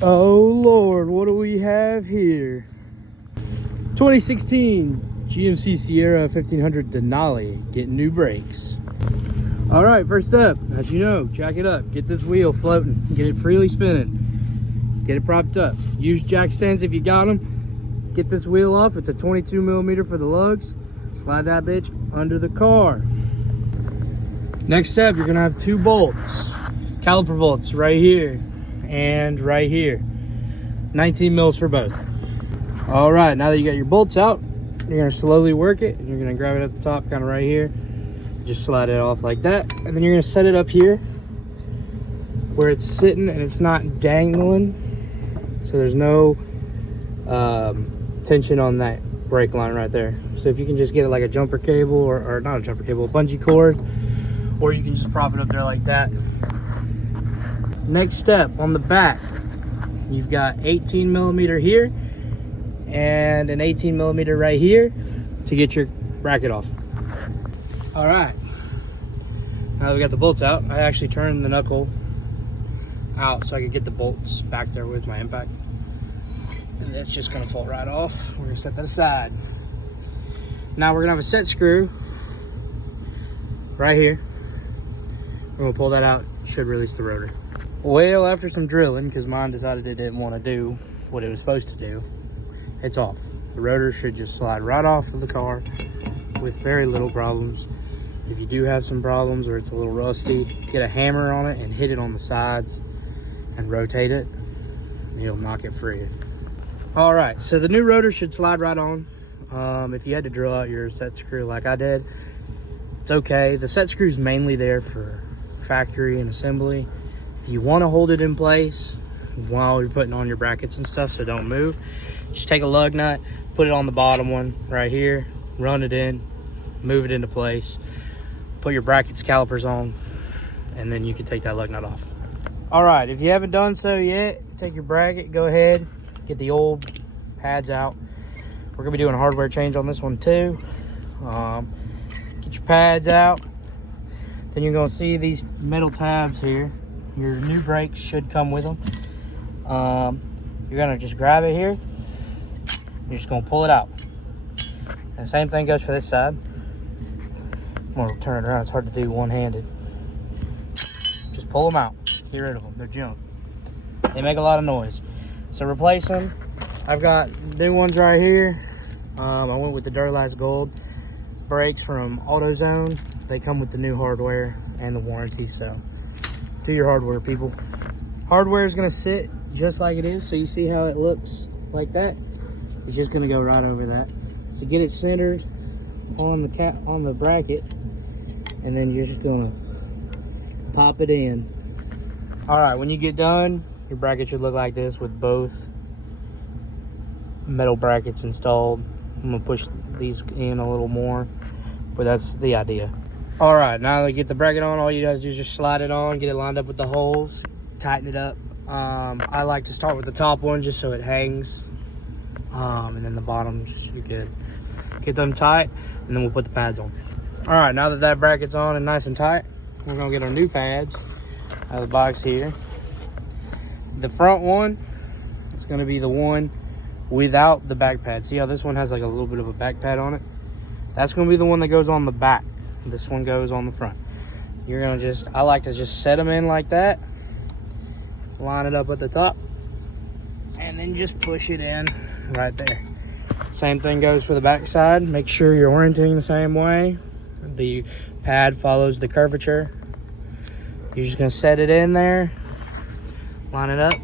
Oh Lord, what do we have here? 2016 GMC Sierra 1500 Denali getting new brakes. All right, first up, as you know, jack it up, get this wheel floating, get it freely spinning, get it propped up. Use jack stands if you got them. Get this wheel off. It's a 22 millimeter for the lugs. Slide that bitch under the car. Next step, you're gonna have two bolts, caliper bolts right here and right here, 19 mils for both. All right, now that you got your bolts out, you're gonna slowly work it, and you're gonna grab it at the top, kind of right here, just slide it off like that, and then you're gonna set it up here where it's sitting and it's not dangling, so there's no tension on that brake line right there. So if you can just get it like a jumper cable, or not a jumper cable, a bungee cord, or you can just prop it up there like that. Next step, on the back, you've got 18 millimeter here and an 18 millimeter right here to get your bracket off. All right, now that we got the bolts out, I actually turned the knuckle out so I could get the bolts back there with my impact. And that's just gonna fall right off. We're gonna set that aside. Now we're gonna have a set screw right here. We're gonna pull that out, should release the rotor. Well, after some drilling, because mine decided it didn't want to do what it was supposed to do, it's off. The rotor should just slide right off of the car with very little problems. If you do have some problems or it's a little rusty, get a hammer on it and hit it on the sides and rotate it, and you'll knock it free. All right, so the new rotor should slide right on. If you had to drill out your set screw like I did, it's okay. The set screw is mainly there for factory and assembly. If you want to hold it in place while you're putting on your brackets and stuff so don't move, just take a lug nut, put it on the bottom one right here, run it in, move it into place, put your brackets calipers on, and then you can take that lug nut off. All right, if you haven't done so yet, take your bracket, go ahead, get the old pads out. We're gonna be doing a hardware change on this one too. Get your pads out. Then you're gonna see these metal tabs here. Your new brakes should come with them. You're gonna just grab it here. You're just gonna pull it out. And the same thing goes for this side. I'm gonna turn it around, it's hard to do one-handed. Just pull them out, get rid of them, they're junk. They make a lot of noise. So replace them. I've got new ones right here. I went with the Duralast Gold brakes from AutoZone. They come with the new hardware and the warranty, so do your hardware, people. Hardware is gonna sit just like it is, so you see how it looks like that? It's just gonna go right over that. So get it centered on the bracket, and then you're just gonna pop it in. All right, when you get done, your bracket should look like this with both metal brackets installed. I'm gonna push these in a little more, but that's the idea. All right, now that you get the bracket on, all you gotta do is just slide it on, get it lined up with the holes, tighten it up. I like to start with the top one just so it hangs, and then the bottom should be good. Get them tight, and then we'll put the pads on. All right, now that that bracket's on and nice and tight, we're gonna get our new pads out of the box here. The front one is gonna be the one without the back pad. See how this one has like a little bit of a back pad on it? That's gonna be the one that goes on the back. This one goes on the front. You're gonna just, I like to just set them in like that, line it up at the top, and then just push it in right there. Same thing goes for the back side. Make sure you're orienting the same way. The pad follows the curvature. You're just gonna set it in there, line it up,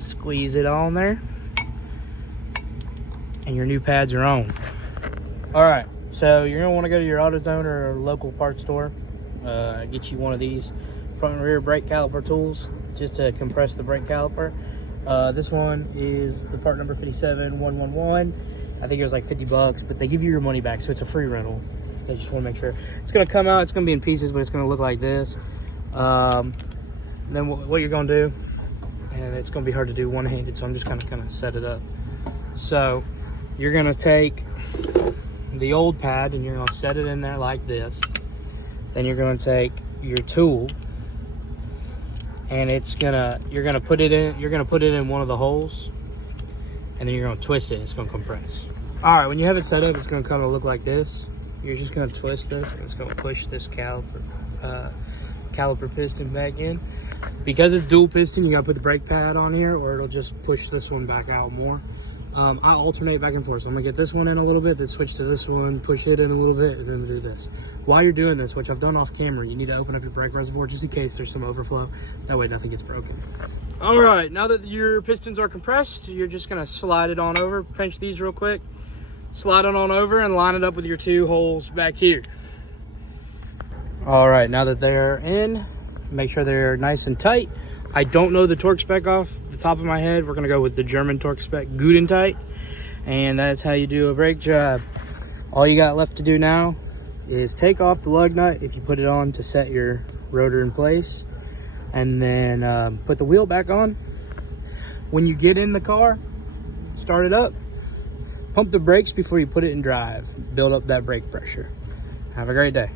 squeeze it on there, and your new pads are on. All right, so you're gonna wanna go to your AutoZone or local parts store, get you one of these front and rear brake caliper tools just to compress the brake caliper. This one is the part number 57111. I think it was like 50 bucks, but they give you your money back, so it's a free rental. They just wanna make sure. It's gonna come out, it's gonna be in pieces, but it's gonna look like this. Then what you're gonna do, and it's gonna be hard to do one-handed, so I'm just gonna set it up. So you're gonna take the old pad and you're gonna set it in there like this. Then you're gonna take your tool and you're gonna put it in one of the holes, and then you're gonna twist it. It's gonna compress. All right, when you have it set up, it's gonna kind of look like this. You're just gonna twist this, and it's gonna push this caliper piston back in. Because it's dual piston, you gotta put the brake pad on here, or it'll just push this one back out more. I alternate back and forth, so I'm gonna get this one in a little bit, then switch to this one, push it in a little bit, and then do this. While you're doing this, which I've done off camera, you need to open up your brake reservoir just in case there's some overflow. That way nothing gets broken. All right, now that your pistons are compressed, you're just gonna slide it on over, pinch these real quick, slide it on over, and line it up with your 2 holes back here. All right, now that they're in, make sure they're nice and tight. I don't know the torque spec off the top of my head. We're gonna go with the German torque spec, good and tight. And that's how you do a brake job. All you got left to do now is take off the lug nut if you put it on to set your rotor in place, and then put the wheel back on. When you get in the car, start it up, pump the brakes before you put it in drive. Build up that brake pressure. Have a great day.